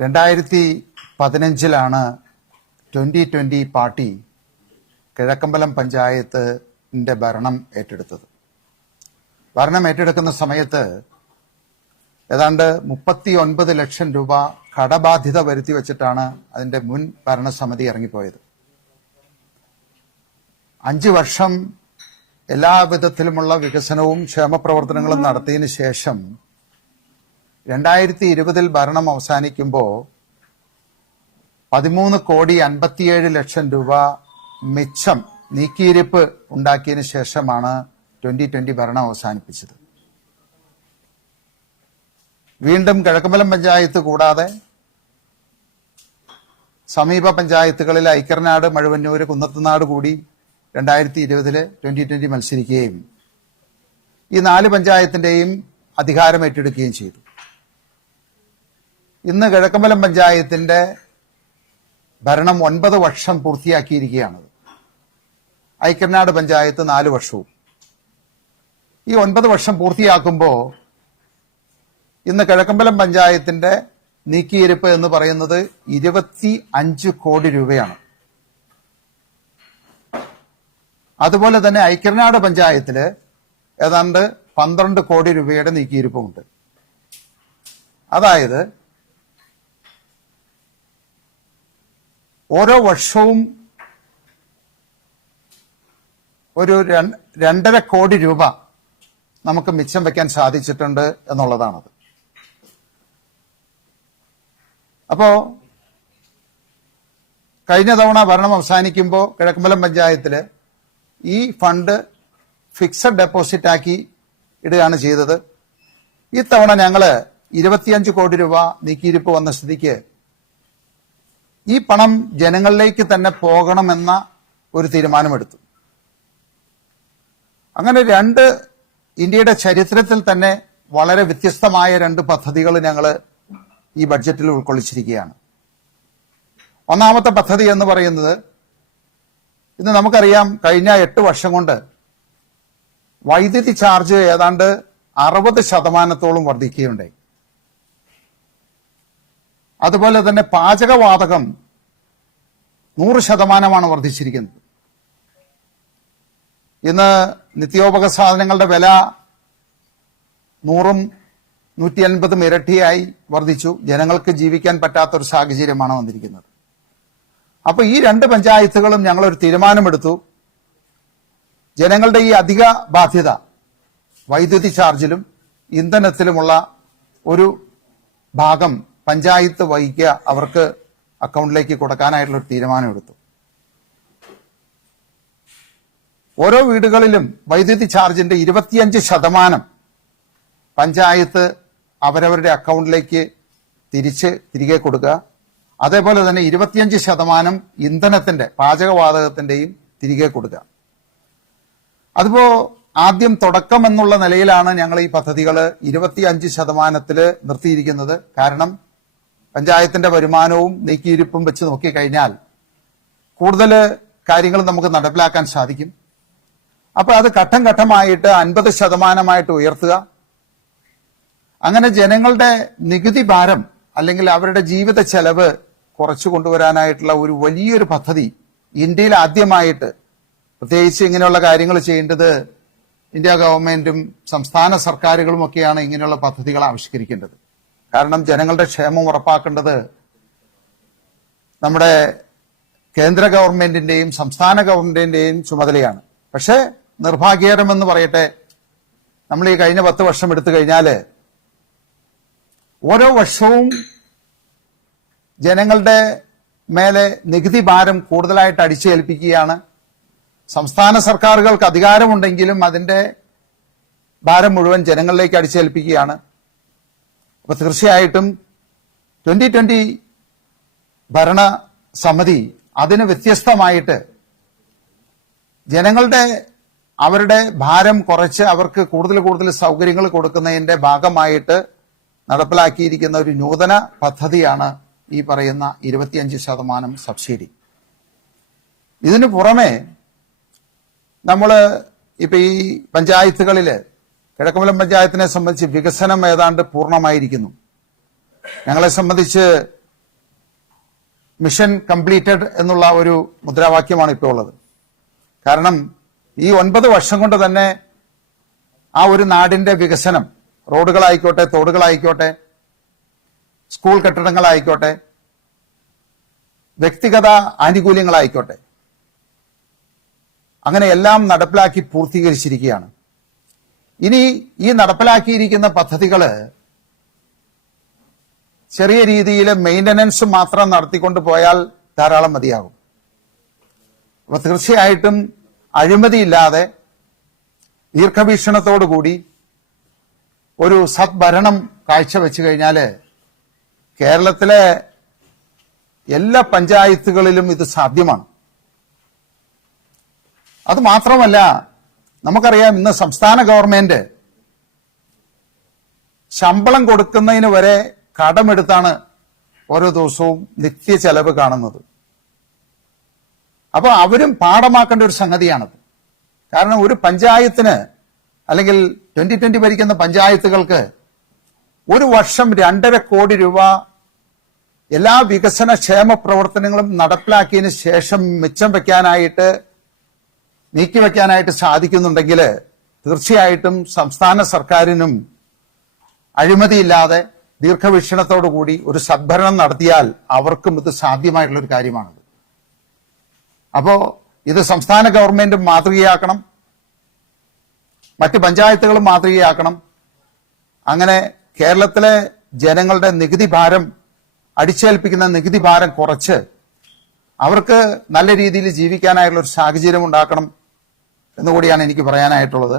രണ്ടായിരത്തി പതിനഞ്ചിലാണ് twenty twenty party Kizhakkambalam പഞ്ചായത്തിന്റെ ഭരണം ഏറ്റെടുത്തത്. ഭരണം ഏറ്റെടുക്കുന്ന സമയത്ത് ഏതാണ്ട് മുപ്പത്തി ഒൻപത് ലക്ഷം രൂപ കടബാധ്യത വരുത്തി വെച്ചിട്ടാണ് അതിന്റെ മുൻ ഭരണസമിതി ഇറങ്ങിപ്പോയത്. അഞ്ച് വർഷം എല്ലാ വിധത്തിലുമുള്ള വികസനവും ക്ഷേമപ്രവർത്തനങ്ങളും നടത്തിയതിനു ശേഷം രണ്ടായിരത്തി ഇരുപതിൽ ഭരണം അവസാനിക്കുമ്പോൾ പതിമൂന്ന് കോടി അൻപത്തിയേഴ് ലക്ഷം രൂപ മിച്ചം നീക്കിയിരിപ്പ് ഉണ്ടാക്കിയതിനു ശേഷമാണ് ട്വന്റി ട്വന്റി ഭരണം അവസാനിപ്പിച്ചത്. വീണ്ടും കിഴക്കമ്പലം പഞ്ചായത്ത് കൂടാതെ സമീപ പഞ്ചായത്തുകളിൽ ഐക്കർനാട് മഴവന്നൂര് കുന്നത്തുനാട് കൂടി രണ്ടായിരത്തി ഇരുപതിൽ ട്വന്റി ട്വന്റി മത്സരിക്കുകയും ഈ നാല് പഞ്ചായത്തിന്റെയും അധികാരം ഏറ്റെടുക്കുകയും ചെയ്തു. ഇന്ന് കിഴക്കമ്പലം പഞ്ചായത്തിന്റെ ഭരണം ഒൻപത് വർഷം പൂർത്തിയാക്കിയിരിക്കുകയാണ്. ഐക്കർനാട് പഞ്ചായത്ത് നാല് വർഷവും. ഈ ഒൻപത് വർഷം പൂർത്തിയാക്കുമ്പോൾ ഇന്ന് കിഴക്കമ്പലം പഞ്ചായത്തിന്റെ നീക്കിയിരിപ്പ് എന്ന് പറയുന്നത് ഇരുപത്തി അഞ്ച് കോടി രൂപയാണ്. അതുപോലെ തന്നെ ഐക്യനാട് പഞ്ചായത്തിൽ ഏതാണ്ട് പന്ത്രണ്ട് കോടി രൂപയുടെ നീക്കിയിരിപ്പുമുണ്ട്. അതായത് ഓരോ വർഷവും ഒരു രണ്ടര കോടി രൂപ നമുക്ക് മിച്ചം വെക്കാൻ സാധിച്ചിട്ടുണ്ട് എന്നുള്ളതാണത്. അപ്പോ കഴിഞ്ഞ തവണ ഭരണം അവസാനിക്കുമ്പോൾ കിഴക്കമ്പലം പഞ്ചായത്തിൽ ഈ ഫണ്ട് ഫിക്സഡ് ഡെപ്പോസിറ്റ് ആക്കി ഇടുകയാണ് ചെയ്തത്. ഇത്തവണ ഞങ്ങൾ ഇരുപത്തിയഞ്ച് കോടി രൂപ നീക്കിയിരിപ്പ് വന്ന സ്ഥിതിക്ക് ഈ പണം ജനങ്ങളിലേക്ക് തന്നെ പോകണമെന്ന ഒരു തീരുമാനമെടുത്തു. അങ്ങനെ രണ്ട് ഇന്ത്യയുടെ ചരിത്രത്തിൽ തന്നെ വളരെ വ്യത്യസ്തമായ രണ്ട് പദ്ധതികൾ ഞങ്ങൾ ഈ ബഡ്ജറ്റിൽ ഉൾക്കൊള്ളിച്ചിരിക്കുകയാണ്. ഒന്നാമത്തെ പദ്ധതി എന്ന് പറയുന്നത് ഇന്ന് നമുക്കറിയാം കഴിഞ്ഞ എട്ട് വർഷം കൊണ്ട് വൈദ്യുതി ചാർജ് ഏതാണ്ട് അറുപത് ശതമാനത്തോളം വർദ്ധിക്കുകയുണ്ടായി. അതുപോലെ തന്നെ പാചകവാതകം നൂറ് ശതമാനമാണ് വർദ്ധിച്ചിരിക്കുന്നത്. ഇന്ന് നിത്യോപക സാധനങ്ങളുടെ വില നൂറും നൂറ്റി അൻപതും ഇരട്ടിയായി വർദ്ധിച്ചു. ജനങ്ങൾക്ക് ജീവിക്കാൻ പറ്റാത്തൊരു സാഹചര്യമാണ് വന്നിരിക്കുന്നത്. അപ്പോൾ ഈ രണ്ട് പഞ്ചായത്തുകളും ഞങ്ങളൊരു തീരുമാനമെടുത്തു. ജനങ്ങളുടെ ഈ അധിക ബാധ്യത വൈദ്യുതി ചാർജിലും ഇന്ധനത്തിലുമുള്ള ഒരു ഭാഗം പഞ്ചായത്ത് വഹിക്കുക അവർക്ക് അക്കൗണ്ടിലേക്ക് കൊടുക്കാനായിട്ടുള്ള ഒരു തീരുമാനമെടുത്തു. ഓരോ വീടുകളിലും വൈദ്യുതി ചാർജിന്റെ ഇരുപത്തിയഞ്ച് ശതമാനം പഞ്ചായത്ത് അവരവരുടെ അക്കൗണ്ടിലേക്ക് തിരിച്ച് തിരികെ കൊടുക്കുക. അതേപോലെ തന്നെ ഇരുപത്തിയഞ്ച് ശതമാനം ഇന്ധനത്തിന്റെ പാചകവാതകത്തിന്റെയും തിരികെ കൊടുക്കുക. അതിപ്പോ ആദ്യം തുടക്കം എന്നുള്ള നിലയിലാണ് ഞങ്ങൾ ഈ പദ്ധതികൾ ഇരുപത്തിയഞ്ച് ശതമാനത്തിൽ നിർത്തിയിരിക്കുന്നത്. കാരണം പഞ്ചായത്തിന്റെ വരുമാനവും നീക്കിയിരിപ്പും വെച്ച് നോക്കിക്കഴിഞ്ഞാൽ കൂടുതൽ കാര്യങ്ങൾ നമുക്ക് നടപ്പിലാക്കാൻ സാധിക്കും. അപ്പൊ അത് ഘട്ടം ഘട്ടമായിട്ട് അൻപത് ശതമാനമായിട്ട് ഉയർത്തുക. അങ്ങനെ ജനങ്ങളുടെ നികുതി ഭാരം അല്ലെങ്കിൽ അവരുടെ ജീവിത ചെലവ് കുറച്ചു കൊണ്ടുവരാനായിട്ടുള്ള ഒരു വലിയൊരു പദ്ധതി ഇന്ത്യയിൽ ആദ്യമായിട്ട് പ്രത്യേകിച്ച് ഇങ്ങനെയുള്ള കാര്യങ്ങൾ ചെയ്യേണ്ടത് ഇന്ത്യ ഗവൺമെന്റും സംസ്ഥാന സർക്കാരുകളും ഒക്കെയാണ് ഇങ്ങനെയുള്ള പദ്ധതികൾ ആവിഷ്കരിക്കേണ്ടത്. കാരണം ജനങ്ങളുടെ ക്ഷേമം ഉറപ്പാക്കേണ്ടത് നമ്മുടെ കേന്ദ്ര ഗവൺമെന്റിന്റെയും സംസ്ഥാന ഗവൺമെന്റിന്റെയും ചുമതലയാണ്. പക്ഷേ നിർഭാഗ്യകരമെന്ന് പറയട്ടെ നമ്മൾ ഈ കഴിഞ്ഞ പത്ത് വർഷം എടുത്തു കഴിഞ്ഞാൽ ഓരോ വർഷവും ജനങ്ങളുടെ മേലെ നികുതി ഭാരം കൂടുതലായിട്ട് അടിച്ചേൽപ്പിക്കുകയാണ്. സംസ്ഥാന സർക്കാരുകൾക്ക് അധികാരമുണ്ടെങ്കിലും അതിന്റെ ഭാരം മുഴുവൻ ജനങ്ങളിലേക്ക് അടിച്ചേൽപ്പിക്കുകയാണ്. അപ്പൊ തീർച്ചയായിട്ടും ട്വന്റി ട്വന്റി ഭരണ സമിതി അതിന് വ്യത്യസ്തമായിട്ട് ജനങ്ങളുടെ അവരുടെ ഭാരം കുറച്ച് അവർക്ക് കൂടുതൽ കൂടുതൽ സൗകര്യങ്ങൾ കൊടുക്കുന്നതിന്റെ ഭാഗമായിട്ട് നടപ്പിലാക്കിയിരിക്കുന്ന ഒരു നൂതന പദ്ധതിയാണ് ഈ പറയുന്ന ഇരുപത്തിയഞ്ച് ശതമാനം സബ്സിഡി. ഇതിനു പുറമെ നമ്മൾ ഇപ്പൊ ഈ പഞ്ചായത്തുകളിൽ കിഴക്കമ്പലം പഞ്ചായത്തിനെ സംബന്ധിച്ച് വികസനം ഏതാണ്ട് പൂർണമായിരിക്കുന്നു. ഞങ്ങളെ സംബന്ധിച്ച് മിഷൻ കംപ്ലീറ്റഡ് എന്നുള്ള ഒരു മുദ്രാവാക്യമാണ് ഇപ്പോൾ ഉള്ളത്. കാരണം ഈ ഒൻപത് വർഷം കൊണ്ട് തന്നെ ആ ഒരു നാടിന്റെ വികസനം റോഡുകളായിക്കോട്ടെ തോടുകളായിക്കോട്ടെ സ്കൂൾ കെട്ടിടങ്ങളായിക്കോട്ടെ വ്യക്തിഗത ആനുകൂല്യങ്ങളായിക്കോട്ടെ അങ്ങനെ എല്ലാം നടപ്പിലാക്കി പൂർത്തീകരിച്ചിരിക്കുകയാണ്. ഇനി ഈ നടപ്പിലാക്കിയിരിക്കുന്ന പദ്ധതികൾ ചെറിയ രീതിയിൽ മെയിന്റനൻസ് മാത്രം നടത്തിക്കൊണ്ട് പോയാൽ ധാരാളം മതിയാകും. അപ്പൊ തീർച്ചയായിട്ടും അഴിമതിയില്ലാതെ ദീർഘവീക്ഷണത്തോടുകൂടി ഒരു സദ്ഭരണം കാഴ്ചവെച്ചു കഴിഞ്ഞാൽ കേരളത്തിലെ എല്ലാ പഞ്ചായത്തുകളിലും ഇത് സാധ്യമാണ്. അത് മാത്രമല്ല നമുക്കറിയാം ഇന്ന് സംസ്ഥാന ഗവൺമെന്റ് ശമ്പളം കൊടുക്കുന്നതിന് വരെ കടമെടുത്താണ് ഓരോ ദിവസവും നിത്യ ചെലവ് കാണുന്നത്. അപ്പൊ അവരും പാഠമാക്കേണ്ട ഒരു സംഗതിയാണത്. കാരണം ഒരു പഞ്ചായത്തിന് അല്ലെങ്കിൽ ട്വന്റി ട്വന്റി ഭരിക്കുന്ന പഞ്ചായത്തുകൾക്ക് ഒരു വർഷം രണ്ടര കോടി രൂപ എല്ലാ വികസന ക്ഷേമ പ്രവർത്തനങ്ങളും നടപ്പിലാക്കിയതിന് ശേഷം മിച്ചം വെക്കാനായിട്ട് നീക്കിവെക്കാനായിട്ട് സാധിക്കുന്നുണ്ടെങ്കിൽ തീർച്ചയായിട്ടും സംസ്ഥാന സർക്കാരിനും അഴിമതിയില്ലാതെ ദീർഘവീക്ഷണത്തോടുകൂടി ഒരു സദ്ഭരണം നടത്തിയാൽ അവർക്കും ഇത് സാധ്യമായിട്ടുള്ള ഒരു കാര്യമാണത്. അപ്പോ ഇത് സംസ്ഥാന ഗവൺമെന്റ് മാതൃകയാക്കണം. മറ്റ് പഞ്ചായത്തുകളും മാതൃകയാക്കണം. അങ്ങനെ കേരളത്തിലെ ജനങ്ങളുടെ നികുതി ഭാരം അടിച്ചേൽപ്പിക്കുന്ന നികുതി ഭാരം കുറച്ച് അവർക്ക് നല്ല രീതിയിൽ ജീവിക്കാനായുള്ള ഒരു സാഹചര്യം ഉണ്ടാക്കണം എന്നുകൂടിയാണ് എനിക്ക് പറയാനായിട്ടുള്ളത്.